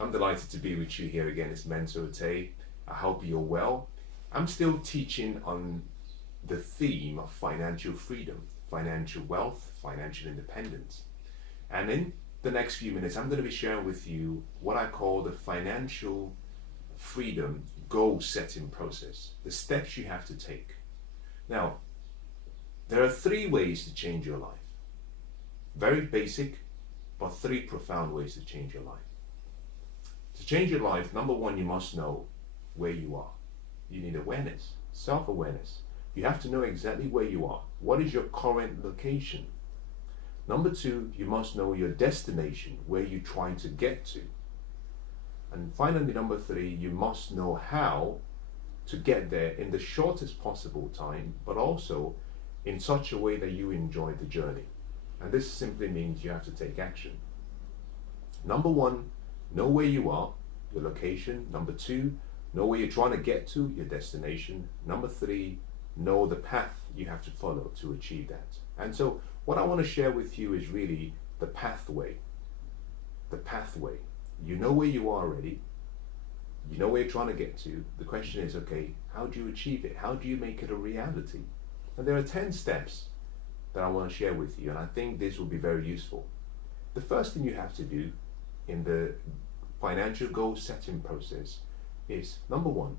I'm delighted to be with you here again. It's Mensah Oteh. I hope you're well. I'm still teaching on the theme of financial freedom, financial wealth, financial independence. And in the next few minutes, I'm going to be sharing with you what I call the financial freedom goal setting process, the steps you have to take. Now, there are three ways to change your life. Very basic, but three profound ways to change your life. To change your life, number one, you must know where you are. You need awareness, self-awareness. You have to know exactly where you are. What is your current location? Number two, you must know your destination, where you're trying to get to. And finally, number three, you must know how to get there in the shortest possible time, but also in such a way that you enjoy the journey. And this simply means you have to take action. Number one, know where you are, your location. Number two, know where you're trying to get to, your destination. Number three, know the path you have to follow to achieve that. And so what I want to share with you is really the pathway. The pathway. You know where you are already. You know where you're trying to get to. The question is, okay, how do you achieve it? How do you make it a reality? And there are 10 steps that I want to share with you, and I think this will be very useful. The first thing you have to do in the financial goal setting process is, number one,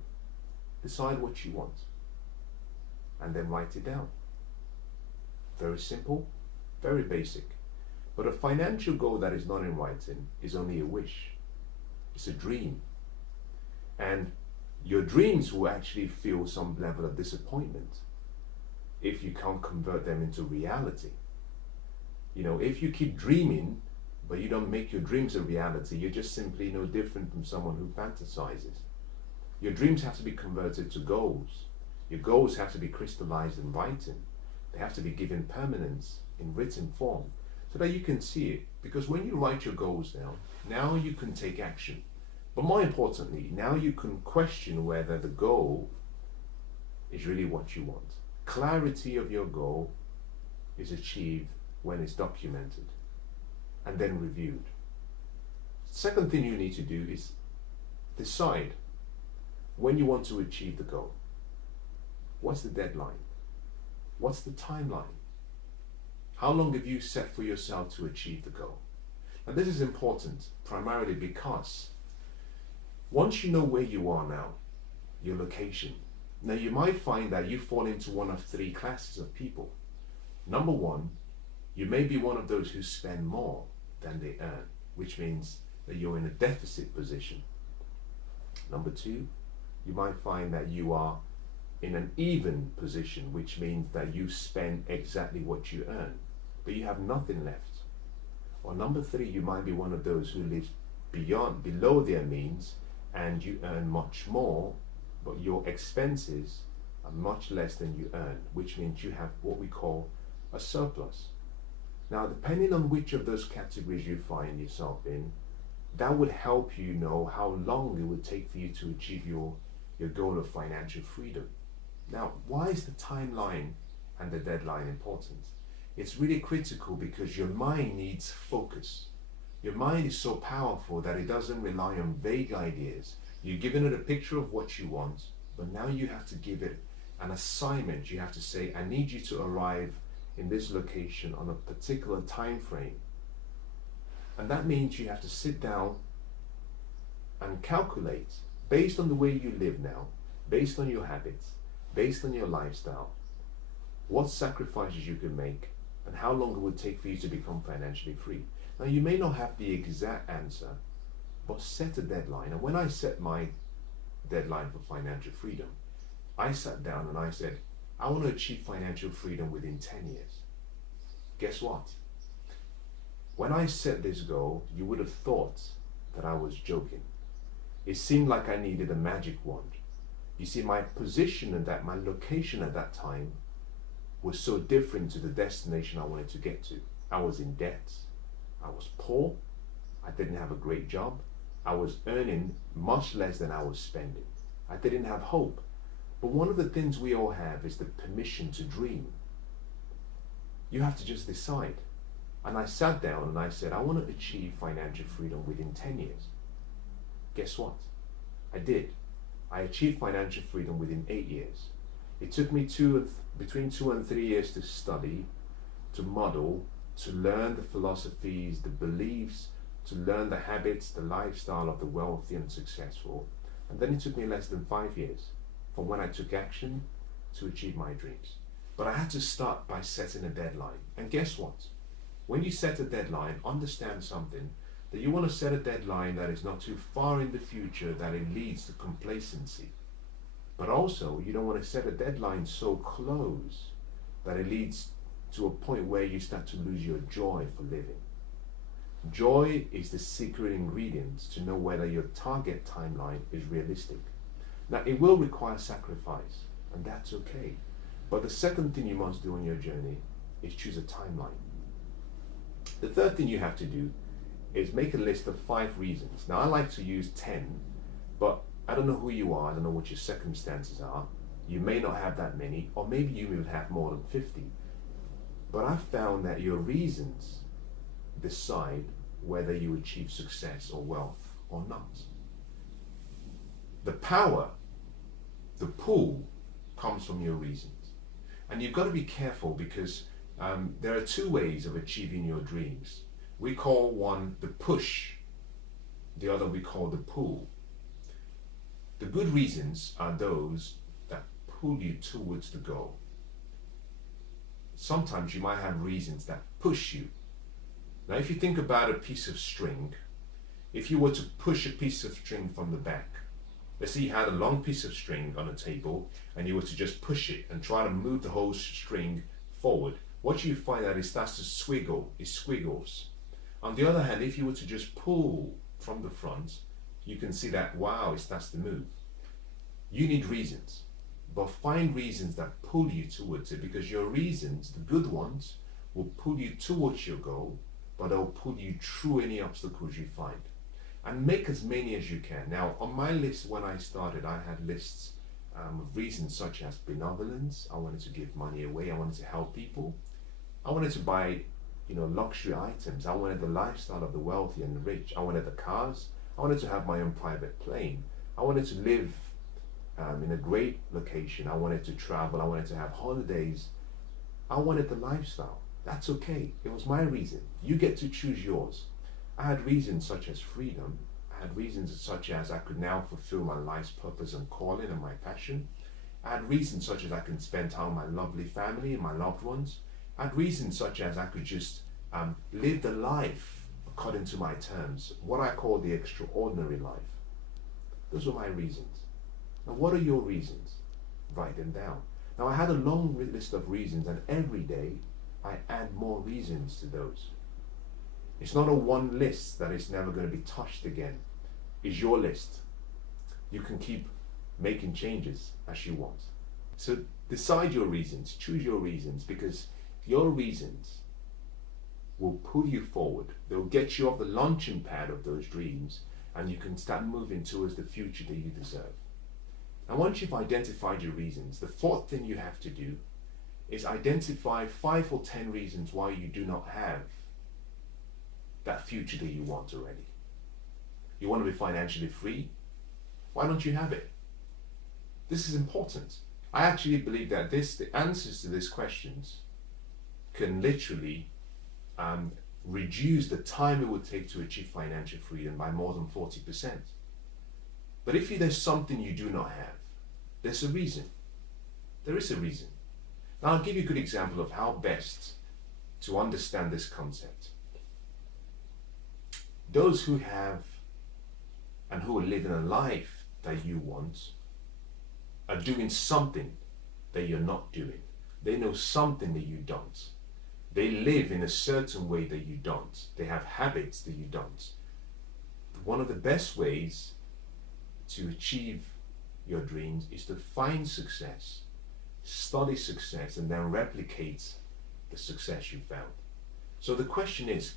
decide what you want and then write it down. Very simple, very basic. But a financial goal that is not in writing is only a wish. It's a dream. And your dreams will actually feel some level of disappointment if you can't convert them into reality. You know, if you keep dreaming but you don't make your dreams a reality, you're just simply no different from someone who fantasizes. Your dreams have to be converted to goals. Your goals have to be crystallized in writing. They have to be given permanence in written form so that you can see it. Because when you write your goals down, now you can take action. But more importantly, now you can question whether the goal is really what you want. Clarity of your goal is achieved when it's documented and then reviewed. Second thing you need to do is decide when you want to achieve the goal. What's the deadline? What's the timeline? How long have you set for yourself to achieve the goal? Now this is important primarily because once you know where you are now, your location, now you might find that you fall into one of three classes of people. Number one, you may be one of those who spend more than they earn, which means that you're in a deficit position. Number two, you might find that you are in an even position, which means that you spend exactly what you earn, but you have nothing left. Or number three, you might be one of those who lives below their means, and you earn much more, but your expenses are much less than you earn, which means you have what we call a surplus. Now, depending on which of those categories you find yourself in, that would help you know how long it would take for you to achieve your goal of financial freedom. Now, why is the timeline and the deadline important? It's really critical because your mind needs focus. Your mind is so powerful that it doesn't rely on vague ideas. You're giving it a picture of what you want, but now you have to give it an assignment. You have to say, I need you to arrive in this location on a particular time frame. And that means you have to sit down and calculate, based on the way you live now, based on your habits, based on your lifestyle, what sacrifices you can make and how long it would take for you to become financially free. Now, you may not have the exact answer, but set a deadline. And when I set my deadline for financial freedom, I sat down and I said, I want to achieve financial freedom within 10 years. Guess what? When I set this goal, you would have thought that I was joking. It seemed like I needed a magic wand. You see, my position and my location at that time was so different to the destination I wanted to get to. I was in debt. I was poor. I didn't have a great job. I was earning much less than I was spending. I didn't have hope. But one of the things we all have is the permission to dream. You have to just decide. And I sat down and I said, I want to achieve financial freedom within 10 years. Guess what? I did. I achieved financial freedom within 8 years. It took me between 2 and 3 years to study, to model, to learn the philosophies, the beliefs, to learn the habits, the lifestyle of the wealthy and successful. And then it took me less than 5 years from when I took action to achieve my dreams. But I had to start by setting a deadline. And guess what? When you set a deadline, understand something, that you want to set a deadline that is not too far in the future that it leads to complacency. But also, you don't want to set a deadline so close that it leads to a point where you start to lose your joy for living. Joy is the secret ingredient to know whether your target timeline is realistic. Now, it will require sacrifice, and that's okay. But the second thing you must do on your journey is choose a timeline. The third thing you have to do is make a list of 5 reasons. Now, I like to use 10, but I don't know who you are, I don't know what your circumstances are. You may not have that many, or maybe you will have more than 50. But I've found that your reasons decide whether you achieve success or wealth or not. The power, the pull, comes from your reasons. And you've got to be careful because there are 2 ways of achieving your dreams. We call one the push, the other we call the pull. The good reasons are those that pull you towards the goal. Sometimes you might have reasons that push you. Now, if you think about a piece of string, if you were to push a piece of string from the back, let's say you had a long piece of string on a table and you were to just push it and try to move the whole string forward, what you find that it starts to swiggle, it squiggles. On the other hand, if you were to just pull from the front, you can see that, wow, it starts to move. You need reasons, but find reasons that pull you towards it, because your reasons, the good ones, will pull you towards your goal, but they'll pull you through any obstacles you find. And make as many as you can. Now, on my list when I started, I had lists of reasons such as benevolence. I wanted to give money away. I wanted to help people. I wanted to buy, luxury items. I wanted the lifestyle of the wealthy and the rich. I wanted the cars. I wanted to have my own private plane. I wanted to live in a great location. I wanted to travel. I wanted to have holidays. I wanted the lifestyle. That's okay. It was my reason. You get to choose yours. I had reasons such as freedom. I had reasons such as I could now fulfill my life's purpose and calling and my passion. I had reasons such as I can spend time with my lovely family and my loved ones. I had reasons such as I could just live the life according to my terms, what I call the extraordinary life. Those were my reasons. Now, what are your reasons? Write them down. Now, I had a long list of reasons, and every day I add more reasons to those. It's not a one list that is never going to be touched again. It's your list. You can keep making changes as you want. So decide your reasons, choose your reasons, because your reasons will pull you forward. They'll get you off the launching pad of those dreams, and you can start moving towards the future that you deserve. And once you've identified your reasons, the 4th thing you have to do is identify 5 or 10 reasons why you do not have that future that you want already. You want to be financially free? Why don't you have it? This is important. I actually believe that the answers to these questions can literally reduce the time it would take to achieve financial freedom by more than 40%. But if there's something you do not have, there's a reason. There is a reason. Now, I'll give you a good example of how best to understand this concept. Those who have and who are living a life that you want are doing something that you're not doing. They know something that you don't. They live in a certain way that you don't. They have habits that you don't. One of the best ways to achieve your dreams is to find success, study success, and then replicate the success you found. So the question is,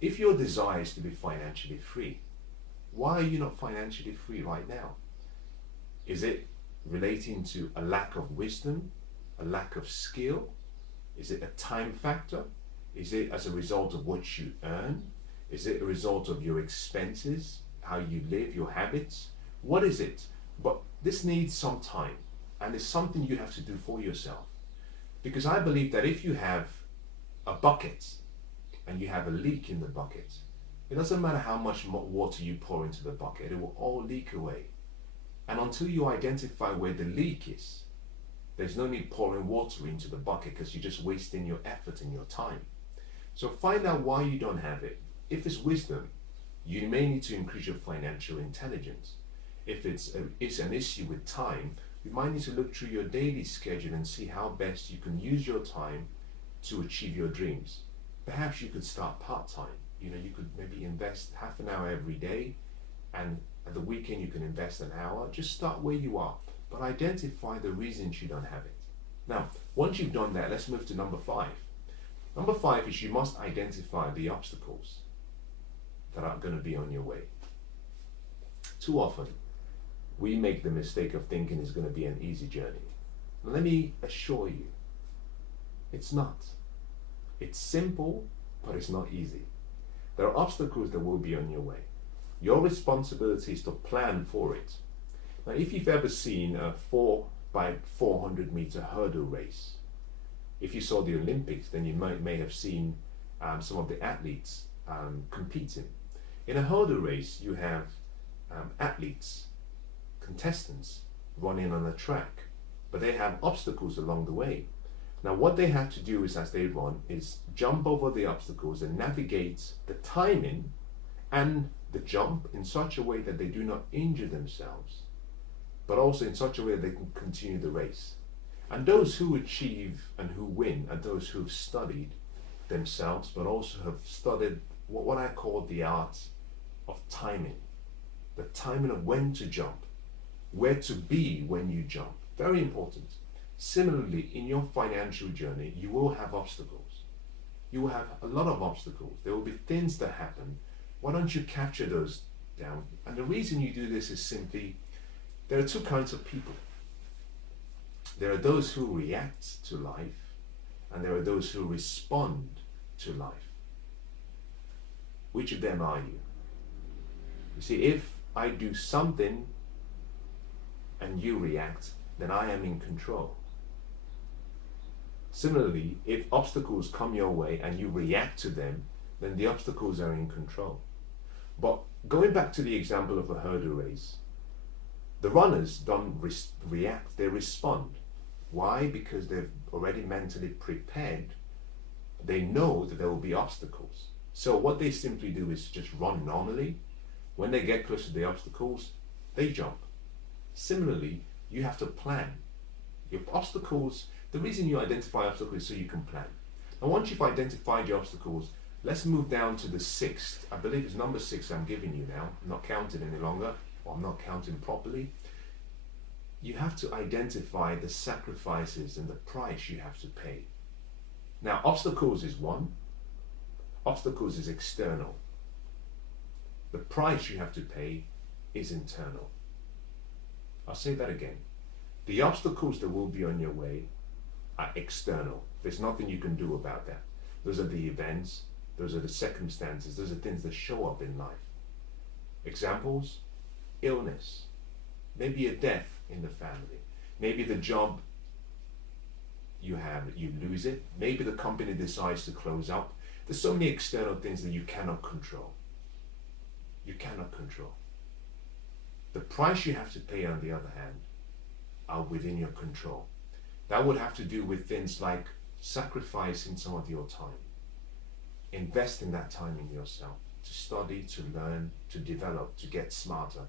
if your desire is to be financially free, why are you not financially free right now? Is it relating to a lack of wisdom, a lack of skill? Is it a time factor? Is it as a result of what you earn? Is it a result of your expenses? how you live, your habits. What is it? But this needs some time, and it's something you have to do for yourself. Because I believe that if you have a bucket and you have a leak in the bucket, it doesn't matter how much water you pour into the bucket, it will all leak away. And until you identify where the leak is, there's no need pouring water into the bucket, because you're just wasting your effort and your time. So find out why you don't have it. If it's wisdom, you may need to increase your financial intelligence. If it's an issue with time, you might need to look through your daily schedule and see how best you can use your time to achieve your dreams. Perhaps you could start part-time. You could maybe invest half an hour every day, and at the weekend you can invest an hour. Just start where you are, but identify the reasons you don't have it. Now, once you've done that, let's move to number 5. Number 5 is you must identify the obstacles that are going to be on your way. Too often, we make the mistake of thinking it's going to be an easy journey. Let me assure you, it's not. It's simple, but it's not easy. There are obstacles that will be on your way. Your responsibility is to plan for it. Now, if you've ever seen a 4x400 meter hurdle race, if you saw the Olympics, then you may have seen some of the athletes competing. In a hurdle race, you have athletes, contestants running on a track, but they have obstacles along the way. Now, what they have to do is, as they run, is jump over the obstacles and navigate the timing and the jump in such a way that they do not injure themselves, but also in such a way that they can continue the race. And those who achieve and who win are those who have studied themselves, but also have studied what I call the art of timing. The timing of when to jump, where to be when you jump. Very important. Similarly, in your financial journey, you will have obstacles. You will have a lot of obstacles. There will be things that happen. Why don't you capture those down? And the reason you do this is simply, there are 2 kinds of people. There are those who react to life, and there are those who respond to life. Which of them are you? You see, if I do something and you react, then I am in control. Similarly, if obstacles come your way and you react to them, then the obstacles are in control. But going back to the example of a hurdle race, the runners don't react, they respond. Why? Because they've already mentally prepared. They know that there will be obstacles. So what they simply do is just run normally. When they get close to the obstacles, they jump. Similarly, you have to plan. Your obstacles, the reason you identify obstacles is so you can plan. And once you've identified your obstacles, let's move down to the 6th. I believe it's number 6 I'm giving you now. I'm not counting any longer, or I'm not counting properly. You have to identify the sacrifices and the price you have to pay. Now, obstacles is one. Obstacles is external. The price you have to pay is internal. I'll say that again. The obstacles that will be on your way are external. There's nothing you can do about that. Those are the events, those are the circumstances, those are things that show up in life. Examples: illness, maybe a death in the family, maybe the job you have, you lose it, maybe the company decides to close up. There's so many external things that you cannot control. You cannot control. The price you have to pay, on the other hand, are within your control. That would have to do with things like sacrificing some of your time, investing that time in yourself, to study, to learn, to develop, to get smarter.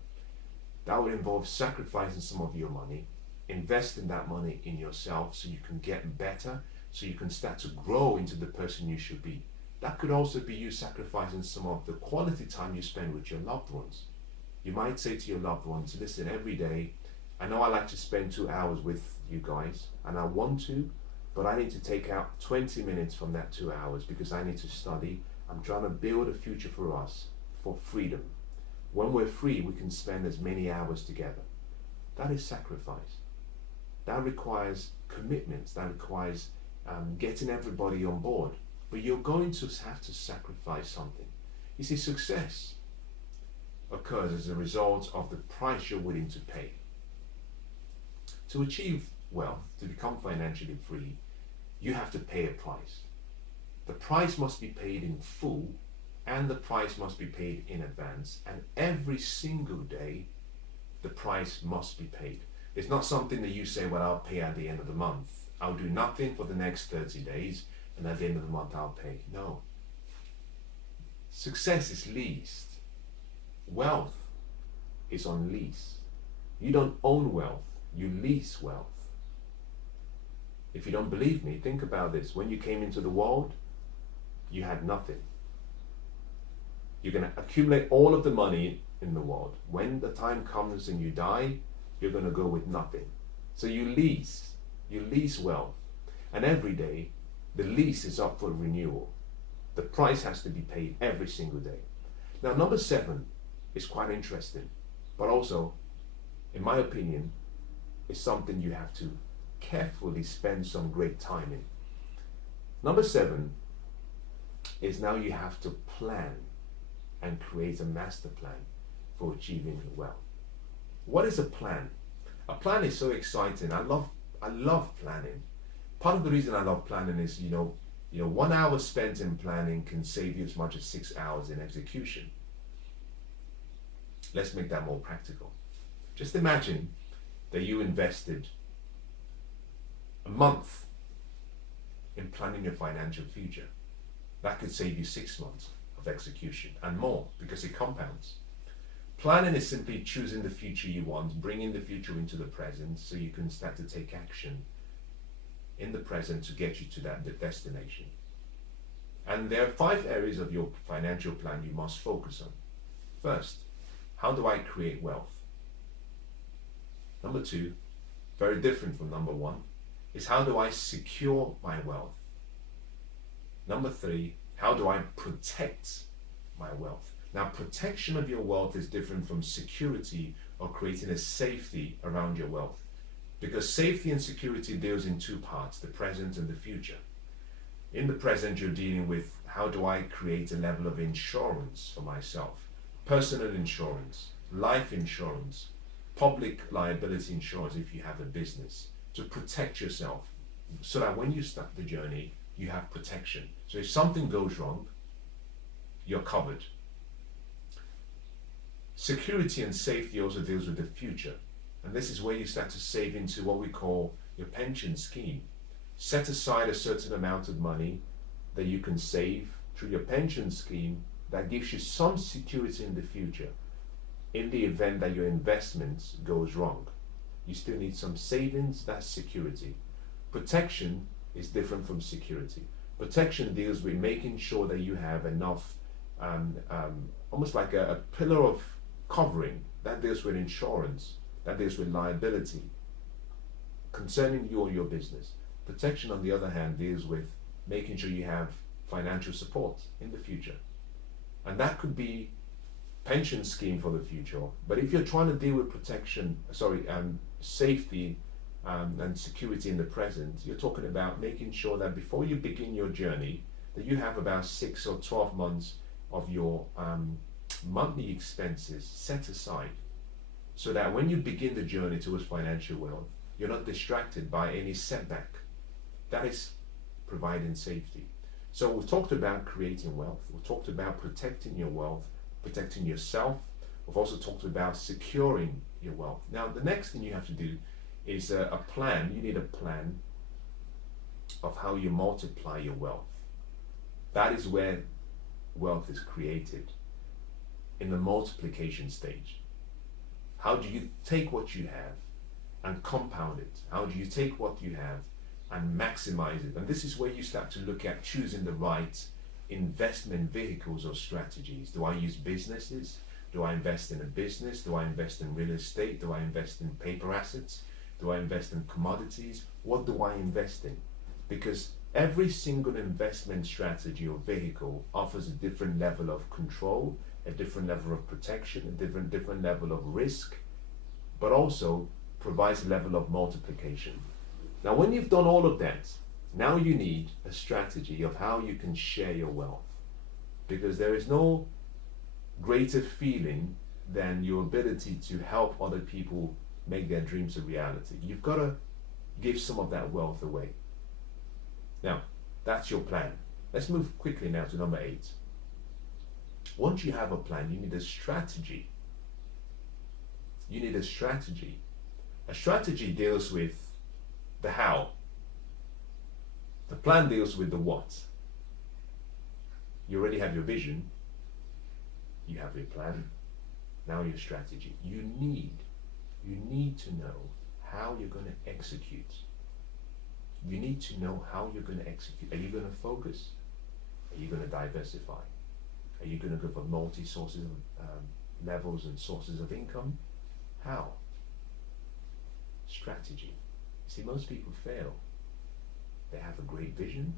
That would involve sacrificing some of your money, investing that money in yourself so you can get better, so you can start to grow into the person you should be. That could also be you sacrificing some of the quality time you spend with your loved ones. You might say to your loved ones, listen, every day, I know I like to spend 2 hours with you guys, and I want to, but I need to take out 20 minutes from that 2 hours because I need to study. I'm trying to build a future for us, for freedom. When we're free, we can spend as many hours together. That is sacrifice. That requires commitments. That requires getting everybody on board. But you're going to have to sacrifice something. You see, success occurs as a result of the price you're willing to pay. To achieve wealth, to become financially free, you have to pay a price. The price must be paid in full, and the price must be paid in advance, and every single day the price must be paid. It's not something that you say, well, I'll pay at the end of the month. I'll do nothing for the next 30 days, and at the end of the month I'll pay. No. Success is leased. Wealth is on lease. You don't own wealth, you lease wealth. If you don't believe me, think about this. When you came into the world, you had nothing. You're going to accumulate all of the money in the world. When the time comes and you die, you're going to go with nothing. So you lease wealth. And every day, the lease is up for renewal. The price has to be paid every single day. Now, number 7 is quite interesting, but also, in my opinion, is something you have to carefully spend some great time in. Number 7 is now you have to plan and create a master plan for achieving wealth. What is a plan? A plan is so exciting. I love planning. Part of the reason I love planning is, 1 hour spent in planning can save you as much as 6 hours in execution. Let's make that more practical. Just imagine that you invested a month in planning your financial future. That could save you 6 months of execution and more, because it compounds. Planning is simply choosing the future you want, bringing the future into the present so you can start to take action in the present to get you to that destination. And there are 5 areas of your financial plan you must focus on. First, how do I create wealth? Number 2, very different from number 1, is how do I secure my wealth? Number 3, how do I protect my wealth? Now, protection of your wealth is different from security or creating a safety around your wealth. Because safety and security deals in 2 parts, the present and the future. In the present, you're dealing with how do I create a level of insurance for myself? Personal insurance, life insurance, public liability insurance if you have a business, to protect yourself so that when you start the journey, you have protection. So if something goes wrong, you're covered. Security and safety also deals with the future. And this is where you start to save into what we call your pension scheme. Set aside a certain amount of money that you can save through your pension scheme that gives you some security in the future. In the event that your investment goes wrong, you still need some savings, that's security. Protection is different from security. Protection deals with making sure that you have enough, almost like a pillar of covering. That deals with insurance, that deals with liability concerning you or your business. Protection, on the other hand, deals with making sure you have financial support in the future. And that could be pension scheme for the future. But if you're trying to deal with safety and security in the present, you're talking about making sure that before you begin your journey, that you have about 6 or 12 months of your monthly expenses set aside, so that when you begin the journey towards financial wealth, you're not distracted by any setback. That is providing safety. So we've talked about creating wealth. We've talked about protecting your wealth, protecting yourself. We've also talked about securing your wealth. Now, the next thing you have to do is a plan. You need a plan of how you multiply your wealth. That is where wealth is created, in the multiplication stage. How do you take what you have and compound it? How do you take what you have and maximize it? And this is where you start to look at choosing the right investment vehicles or strategies. Do I use businesses? Do I invest in a business? Do I invest in real estate? Do I invest in paper assets? Do I invest in commodities? What do I invest in? Because every single investment strategy or vehicle offers a different level of control, a different level of protection, a different level of risk, but also provides a level of multiplication. Now, when you've done all of that, now you need a strategy of how you can share your wealth, because there is no greater feeling than your ability to help other people make their dreams a reality. You've got to give some of that wealth away. Now, that's your plan. Let's move quickly now to number 8. Once you have a plan, you need a strategy. You need a strategy. A strategy deals with the how. The plan deals with the what. You already have your vision. You have your plan. Now your strategy. You need to know how you're going to execute. You need to know how you're going to execute. Are you going to focus? Are you going to diversify? Are you going to go for multi-sources of levels and sources of income? How? Strategy. See, most people fail. They have a great vision.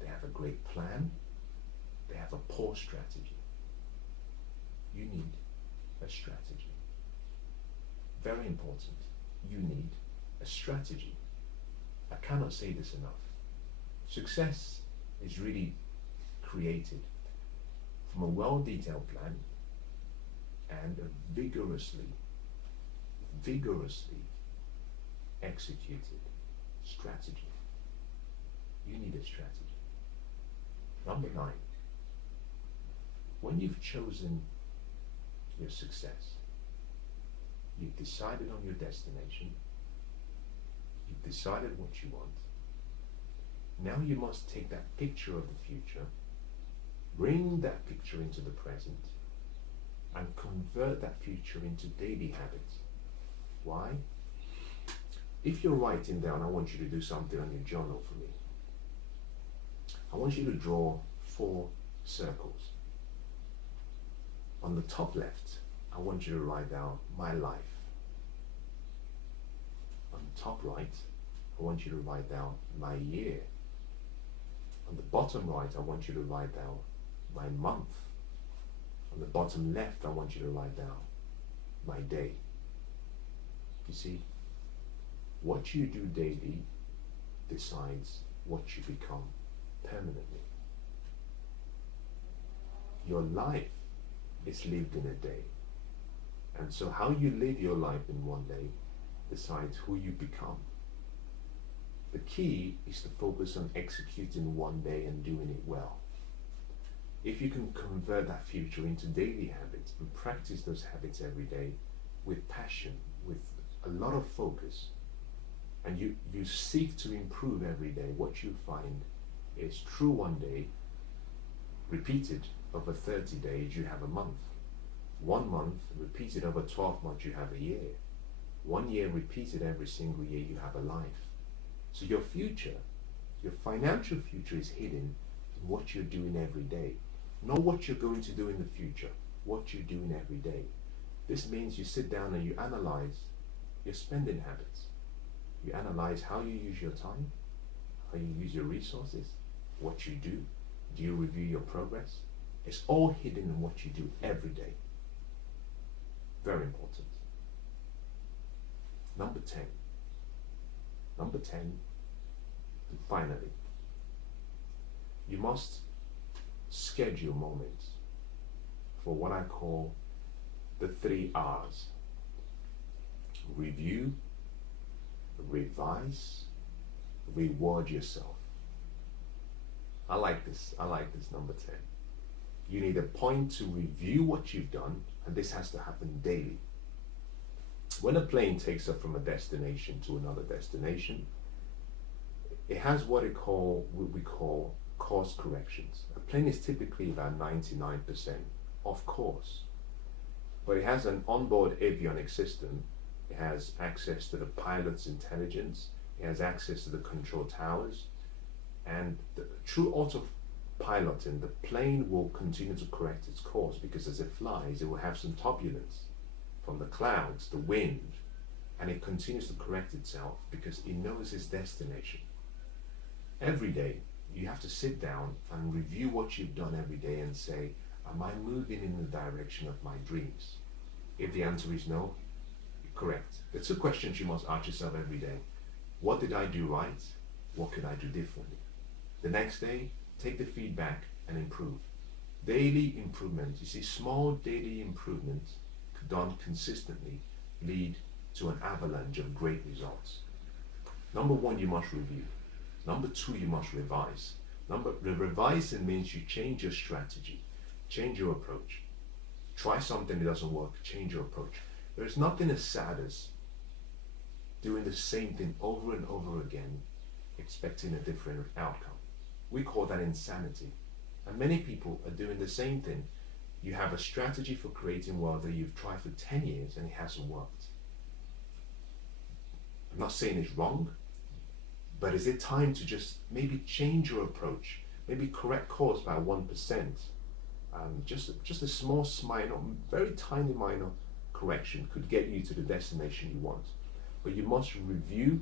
They have a great plan. They have a poor strategy. You need a strategy. Very important. You need a strategy. I cannot say this enough. Success is really created from a well-detailed plan and a vigorously executed strategy. You need a strategy. Number 9. When you've chosen your success, you've decided on your destination, you've decided what you want, now you must take that picture of the future, bring that picture into the present, and convert that future into daily habits. Why? If you're writing down, I want you to do something on your journal for me. I want you to draw 4 circles. On the top left, I want you to write down my life. On the top right, I want you to write down my year. On the bottom right, I want you to write down my month. On the bottom left, I want you to write down my day. You see, what you do daily decides what you become permanently. Your life is lived in a day. And so how you live your life in one day decides who you become. The key is to focus on executing one day and doing it well. If you can convert that future into daily habits and practice those habits every day with passion, with a lot of focus, and you seek to improve every day, what you find is true one day, repeated over 30 days, you have a month. 1 month, repeated over 12 months, you have a year. 1 year, repeated every single year, you have a life. So your future, your financial future is hidden in what you're doing every day. Not what you're going to do in the future, what you're doing every day. This means you sit down and you analyze your spending habits. You analyze how you use your time, how you use your resources, what you do. Do you review your progress? It's all hidden in what you do every day. Very important. Number 10. Number 10, and finally, you must schedule moments for what I call the 3 R's. Review, revise, reward yourself. I like this number 10. You need a point to review what you've done, and this has to happen daily. When a plane takes off from a destination to another destination, it has what we call course corrections. A plane is typically about 99% off course, but it has an onboard avionics system. It has access to the pilot's intelligence. It has access to the control towers, and through autopiloting, the plane will continue to correct its course, because as it flies, it will have some turbulence from the clouds, the wind, and it continues to correct itself because it knows its destination. Every day, you have to sit down and review what you've done every day and say, am I moving in the direction of my dreams? If the answer is no, correct. The 2 questions you must ask yourself every day. What did I do right? What could I do differently? The next day, take the feedback and improve. Daily improvement, you see, small daily improvements done consistently lead to an avalanche of great results. Number one, you must review. Number two, you must revise. The revising means you change your strategy, change your approach. Try something that doesn't work, change your approach. There's nothing as sad as doing the same thing over and over again, expecting a different outcome. We call that insanity. And many people are doing the same thing. You have a strategy for creating wealth that you've tried for 10 years and it hasn't worked. I'm not saying it's wrong, but is it time to just maybe change your approach, maybe correct course by 1%? Just a small, minor, very tiny minor correction could get you to the destination you want. But you must review,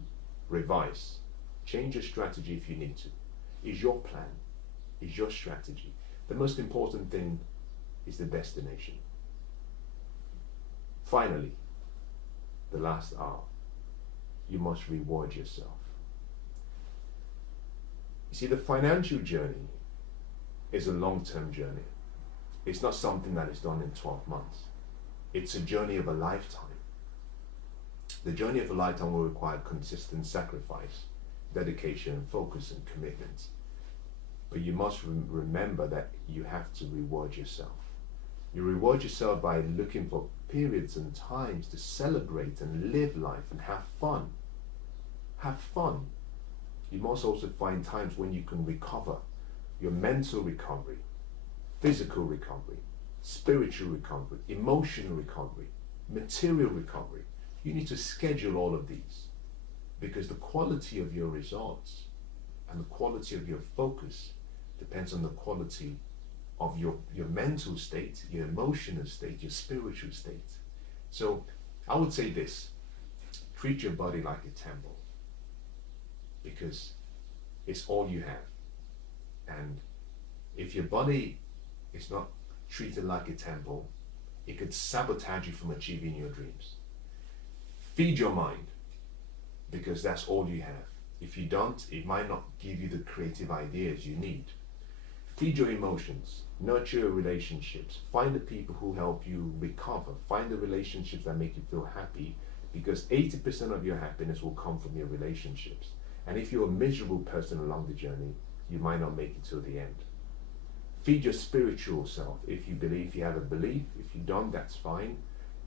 revise, change your strategy if you need to. Is your plan, is your strategy. The most important thing is the destination. Finally, the last R, you must reward yourself. You see, the financial journey is a long-term journey. It's not something that is done in 12 months. It's a journey of a lifetime. The journey of a lifetime will require consistent sacrifice, dedication, focus, and commitment. But you must remember that you have to reward yourself. You reward yourself by looking for periods and times to celebrate and live life and have fun. Have fun. You must also find times when you can recover, your mental recovery, physical recovery, spiritual recovery, emotional recovery, material recovery. You need to schedule all of these, because the quality of your results and the quality of your focus depends on the quality of your mental state, your emotional state, your spiritual state. So I would say this: treat your body like a temple, because it's all you have. And if your body is not treated like a temple, it could sabotage you from achieving your dreams. Feed your mind, because that's all you have. If you don't, it might not give you the creative ideas you need. Feed your emotions, nurture your relationships, find the people who help you recover, find the relationships that make you feel happy, because 80% of your happiness will come from your relationships. And if you're a miserable person along the journey, you might not make it till the end. Feed your spiritual self. If you believe, if you have a belief, if you don't, that's fine.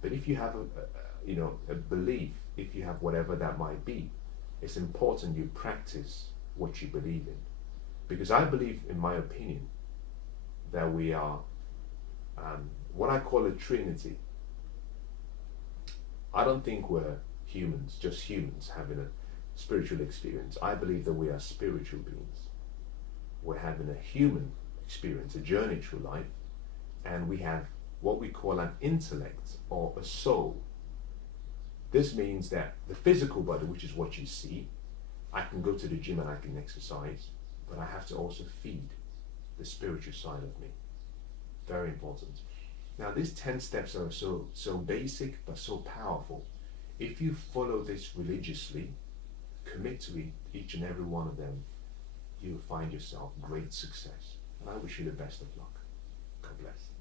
But if you have a belief, if you have whatever that might be, it's important you practice what you believe in. Because I believe, in my opinion, that we are what I call a trinity. I don't think we're humans, just humans having a spiritual experience. I believe that we are spiritual beings. We're having a human experience, a journey through life, and we have what we call an intellect or a soul. This means that the physical body, which is what you see, I can go to the gym and I can exercise, but I have to also feed the spiritual side of me. Very important. Now, these 10 steps are so basic but so powerful. If you follow this religiously, commit to each and every one of them, you will find yourself great success. And I wish you the best of luck. God bless.